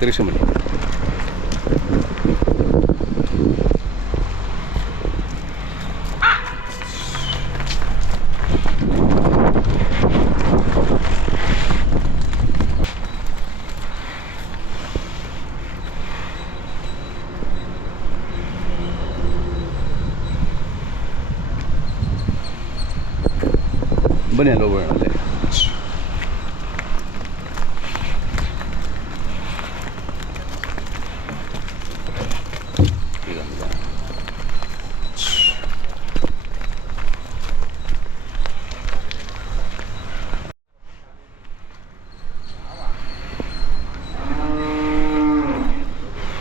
ತಿರುಗಿಸ್ಕೊಂಬನ್ನಿ. ಬನ್ನಿ ಅಲ್ಲಿ ಹೋಗೋಣ. ಅಲ್ಲಿ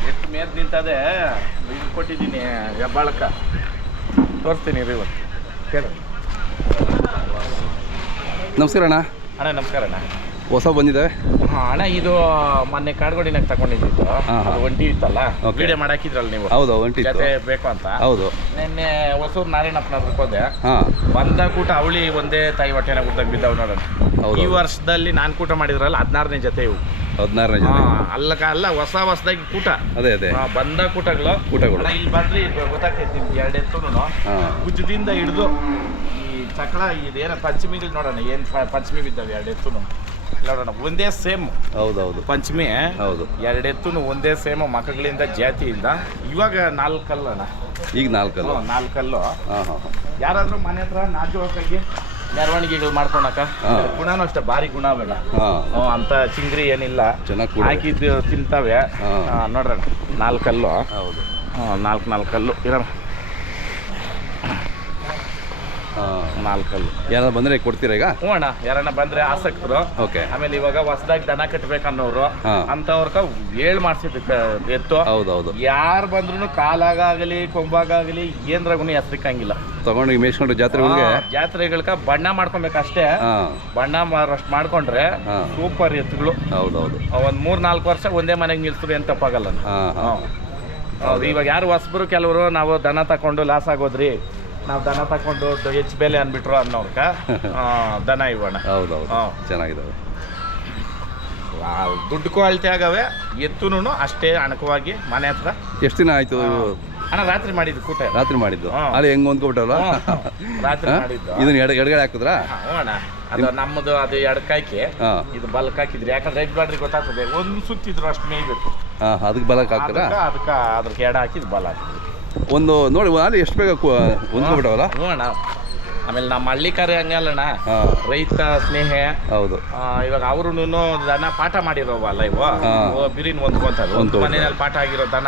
ಎಷ್ಟು ಮೇದ್ ನಿಂತದೆ ಇದು ಕೊಟ್ಟಿದ್ದೀನಿ ಹೆಬ್ಬಾಳಕ್ಕ ತೋರಿಸ್ತೀನಿ ರೀ ಇವತ್ತು ಕೇಳಿ. ನಮಸ್ಕಾರ ಅಣ್ಣ. ಅಣ್ಣ ನಮಸ್ಕಾರ ಅಣ್ಣ. ಹೊಸ ಬಂದಿದ್ದಾವೆ. ಹಾಂ ಅಣ್ಣ, ಇದು ಮೊನ್ನೆ ಕಾಡ್ಗೋಡಿನಾಗ ತಗೊಂಡಿದ್ದು ಅದು ಒಂಟಿ ಇತ್ತಲ್ಲ, ವಿಡಿಯೋ ಮಾಡಾಕಿದ್ರಲ್ಲ ನೀವು. ಹೌದು, ಒಂಟಿ ಜೊತೆ ಬೇಕು ಅಂತ. ಹೌದು. ನಿನ್ನೆ ಹೊಸೂರು ನಾರಾಯಣಪ್ಪನ ಹತ್ರಕ್ಕೆ ಹೋದೆ. ಹಾಂ, ಬಂದ ಕೂಟ ಅವಳಿ ಒಂದೇ ತಾಯಿ ಹೊಟ್ಟೆನ ಉದ್ದಾಗ ಬಿದ್ದಾವ್ ನೋಡೋಣ. ಈ ವರ್ಷದಲ್ಲಿ ನಾನು ಕೂಟ ಮಾಡಿದ್ರಲ್ಲ 16ನೇ ಜೊತೆ ಇವು. 16ನೇ ಜೊತೆ ಅಲ್ಲ ಹೊಸದಾಗಿ ಕೂಟ. ಅದೇ ಅದೇ ಬಂದ ಕೂಟಗಳು. ಇಲ್ಲಿ ಬಂದ್ರಿ ಗೊತ್ತಾಗ್ತೈತಿ ನಿಮ್ಗೆ. ಎರಡು ಎತ್ತು ಭುಜದಿಂದ ಹಿಡಿದು ಈ ಚಕ್ರ ಇದೇನ ಪಂಚಮಿಗಳು ನೋಡೋಣ. ಏನು ಪಂಚಮಿ ಬಿದ್ದಾವೆ ಎರಡು ಎತ್ತು ನೋಡೋಣ. ಒಂದೇ ಸೇಮ್. ಹೌದೌದು, ಪಂಚಮಿ. ಹೌದು, ಎರಡು ಎತ್ತು ಒಂದೇ ಸೇಮ್ ಮಕ್ಕಳಿಂದ ಜಾತಿಯಿಂದ. ಇವಾಗ 4 ಕಲ್ಲಣ್ಣ. ಈಗ 4 ಕಲ್ಲು. 4 ಕಲ್ಲು. ಹಾಂ. ಯಾರಾದ್ರೂ ಮನೆ ಹತ್ರ ನಾಜುವಾಗಿ ಮೆರವಣಿಗೆಗಳು ಮಾಡ್ಕೊಳಕ ಗುಣನೂ ಅಷ್ಟೇ ಭಾರಿ ಗುಣ ಬೇಡ. ಅಂತ ಚಿಂಗ್ರಿ ಏನಿಲ್ಲ, ಚೆನ್ನಾಗಿ ಹಾಕಿದ್ದು ತಿಂತಾವೆ. ನೋಡ್ರಣ್ಣ 4 ಕಲ್ಲು. ಹೌದು. 4 ಕಲ್ಲು ಇರೋಣ. 4 ಕಲ್ಲು. ಯಾರಾದ್ರೂ ಬಂದರೆ ಕೊಡ್ತೀರಾ ಈಗ? ಹ್ಞೂ ಅಣ್ಣ, ಯಾರನ್ನ ಬಂದರೆ ಆಸಕ್ತರು. ಓಕೆ. ಆಮೇಲೆ ಇವಾಗ ಹೊಸದಾಗಿ ದನ ಕಟ್ಟಬೇಕನ್ನೋರು ಅಂಥವ್ರಕ ಹೇಳಿ ಮಾಡಿಸಿದ್ದು ಎತ್ತು. ಹೌದೌದು. ಯಾರು ಬಂದ್ರು ಕಾಲಾಗಲಿ ಕೊಂಬಾಗಲಿ ಏನ್ರಾಗೂ ಹೆಸರಿಕ್ಕಂಗಿಲ್ಲ. ತಗೊಂಡು ಮೇಯಿಸ್ಕೊಂಡು ಜಾತ್ರೆಗಳ್ಕ ಬಣ್ಣ ಮಾಡ್ಕೊಬೇಕಷ್ಟೇ. ಬಣ್ಣ ಅಷ್ಟು ಮಾಡ್ಕೊಂಡ್ರೆ ಸೂಪರ್ ಎತ್ತುಗಳು. ಹೌದೌದು. ಒಂದು 3-4 ವರ್ಷ ಒಂದೇ ಮನೆಗೆ ನಿಲ್ಸ್ರಿ ಅಂತ ತಪ್ಪಾಗಲ್ಲ. ಹೌದು. ಇವಾಗ ಯಾರು ಹೊಸಬರು ಕೆಲವರು ನಾವು ದನ ತಗೊಂಡು ಲಾಸ್ ಆಗೋದ್ರಿ, ನಾವು ದನ ತಗೊಂಡು ಹೆಚ್ಚು ಬೆಲೆ ಅಂದ್ಬಿಟ್ರು ಅನ್ನೋರ್ಕ ದನ ಇವಣ್ಣ. ಹೌದೌದು, ಚೆನ್ನಾಗಿದ್ದಾವೆ. ದುಡ್ಡು ಕ್ವಾಲಿಟಿ ಆಗವೆ. ಎತ್ತುನು ಅಷ್ಟೇ ಅಣಕವಾಗಿ ಮನೆ ಹತ್ರ. ಎಷ್ಟು ದಿನ ಆಯ್ತು ಅಣ್ಣ? ರಾತ್ರಿ ಮಾಡಿದ್ದು ಕೂಟ. ರಾತ್ರಿ ಮಾಡಿದ್ದು ಅಲ್ಲಿ ಹೆಂಗ್ ಹೊಂದ್ಕೊಬಿಟ್ಟಲ್ಲ. ರಾತ್ರಿ ಮಾಡಿದ್ದು. ಇದನ್ನ ಎಡಗಡೆ ಹಾಕಿದ್ರಾ? ಹ್ಞೂ ಅಣ್ಣ, ಅದು ನಮ್ಮದು ಅದು ಎಡಕಾಕಿ, ಇದು ಬಲಕ್ಕೆ ಹಾಕಿದ್ರಿ. ಯಾಕಂದ್ರೆ ರೈಟ್ ಬ್ಯಾಟ್ರಿ ಗೊತ್ತಾಗ್ತದೆ, ಒಂದು ಸುತ್ತಿದ್ರು ಅಷ್ಟು ಮೇಯ್ಬೇಕು. ಅದಕ್ಕೆ ಬಲಕ್ಕೆ ಹಾಕಿದ್ರಾ? ಅದಕ್ಕೆ ಎಡ ಹಾಕಿದ್ ಬಲ ಹಾಕಿದ್ರಿ. ಒಂದು ನೋಡಿ ಅಲ್ಲಿ ಎಷ್ಟು ಬೇಗ ಹೊಂದ್ಕೊಬಿಟ್ಟವಲ್ಲ. ಹ್ಞೂ ಅಣ್ಣ. ಆಮೇಲೆ ನಮ್ಮ ಹಳ್ಳಿಕಾರಿ ಹಂಗಲ್ಲಣ್ಣ, ರೈತ ಸ್ನೇಹ. ಹೌದು. ಇವಾಗ ಅವರು ದನ ಪಾಠ ಮಾಡಿರೋವಲ್ಲ ಇವು, ಬಿರಿನ್ ಹೊಂದ್ಕೊಂತಾರೆ. ಒಂದು ಮನೆಯಲ್ಲಿ ಪಾಠ ಆಗಿರೋ ದನ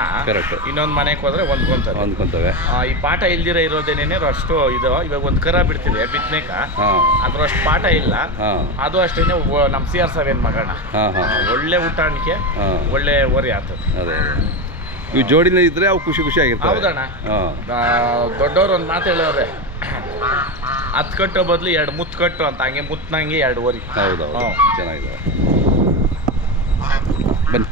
ಇನ್ನೊಂದು ಮನೆಗೆ ಹೋದ್ರೆ ಹೊಂದ್ಕೊಂತವೆ. ಈ ಪಾಠ ಇಲ್ದಿರ ಇರೋದೇನೇನೆ ಅಷ್ಟು ಇದು. ಇವಾಗ ಒಂದು ಕರ ಬಿಡ್ತಿದೆ ಬಿತ್ತನೇಕ, ಅದ್ರ ಅಷ್ಟು ಪಾಠ ಇಲ್ಲ. ಅದು ಅಷ್ಟೇನೆ ನಮ್ಮ CR7 ಮಗಣ್ಣ. ಒಳ್ಳೆ ಊಟಾಣಿಕೆ, ಒಳ್ಳೆ ಓರಿ ಆಗ್ತದೆ. ಅದೇ ಇವು ಜೋಡಿನ ಇದ್ರೆ ಅವು ಖುಷಿ ಆಗಿರ್ತವೆ. ಹೌದಣ್ಣ. ದೊಡ್ಡವ್ರು ಒಂದು ಮಾತು ಹೇಳೋರೆ, 10 ಕಟ್ಟೋ ಬದಲು 2 ಮುತ್ತು ಕಟ್ಟು ಅಂತ. ಹಂಗೆ ಮುತ್ತನಂಗೆ 2 ಓರಿ. ಹೌದೌದು, ಚೆನ್ನಾಗಿದೆ. ಬನ್ನಿ.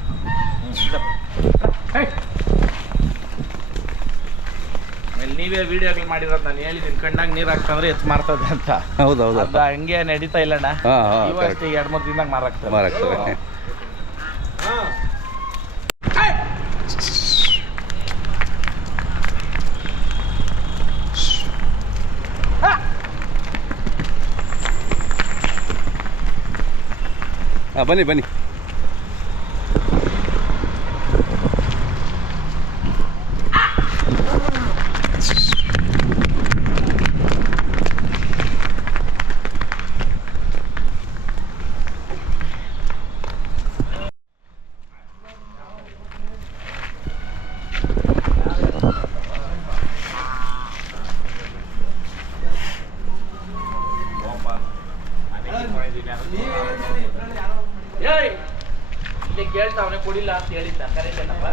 ನೀವೇ ವಿಡಿಯೋಗಳು ಮಾಡಿರೋದು ನಾನು ಹೇಳಿದ್ದೀನಿ, ಕಣ್ಣಾಗ ನೀರು ಹಾಕ್ತಂದ್ರೆ ಎತ್ತು ಮಾರ್ತದೆ ಅಂತ. ಹೌದೌದು, ಅದು ಹಂಗೆ ನಡೀತಾ ಇಲ್ಲಣ್ಣ. ಇವಷ್ಟೇ 2-3 ದಿನದಾಗ ಮಾರಾಕ್ತವೆ. ಬನ್ನಿ ಬನ್ನಿ. ಕೇಳ್ತಾವನೆ ಕೊಡಿಲ್ಲ ಅಂತ ಹೇಳಿದ್ದ ಕರೆಕ್ಟೇನಪ್ಪ?